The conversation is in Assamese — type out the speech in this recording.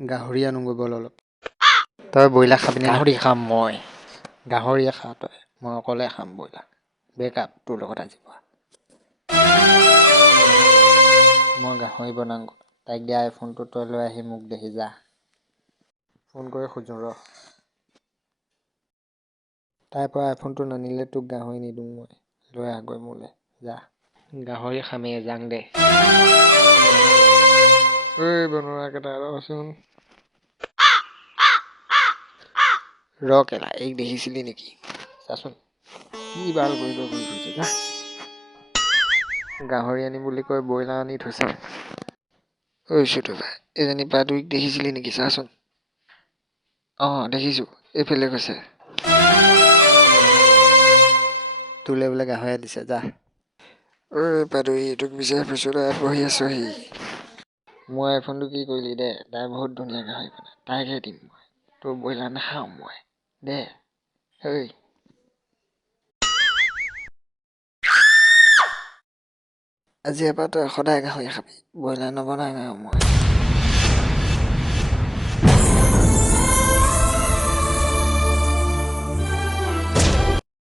গাহৰি আনোগৈ বল অলপ। তই ব্ৰইলাৰ খাবি নে? গাহৰি খাম মই। গাহৰিয়ে খা তই, মই অকলে খাম ব্ৰইলাৰ। বেকআপ তোৰ লগত আজি পৰা। মই গাহৰি বনাম। তাইক দিয়া আইফোনটো তই লৈ আহি মোক দেহি যা। ফোন কৰি খোজোঁ ৰ। তাইৰ পৰা আইফোনটো নানিলে তোক গাহৰি নিদিওঁ মই। লৈ আহগৈ মোলৈ যা। গাহৰি খামেই যাং দে। ঐ বনোৱাকেইটা ৰচোন। ৰ কেলা, এইক দেখিছিলি নেকি? চাচোন কি বাল কৰিব ঘূৰি ফুৰিছে যা। গাহৰি আনিম বুলি কৈ ব্ৰইলাৰ আনি থৈছে। ঐ চুটুবা, এজনী পাদুৰিক দেখিছিলি নেকি চাচোন। দেখিছোঁ, এইফালে গৈছে। তোলে বোলে গাহৰি দিছে যা। ঐ পাদুৰি, তোক বিচাৰি ফুৰিছোঁ, তই ইয়াত বহি আছহি। মোৰ আইফোনটো কি কৰিলি দে, তাই বহুত ধুনীয়া গাহৰি বনায়, তাইকহে দিম মই। তোৰ ব্ৰইলাৰ নাখাওঁ মই দে। ঐ আজিৰ পৰা তই সদায় গাহৰি খাবি, ব্ৰইলাৰ নবনাওঁ আৰু মই।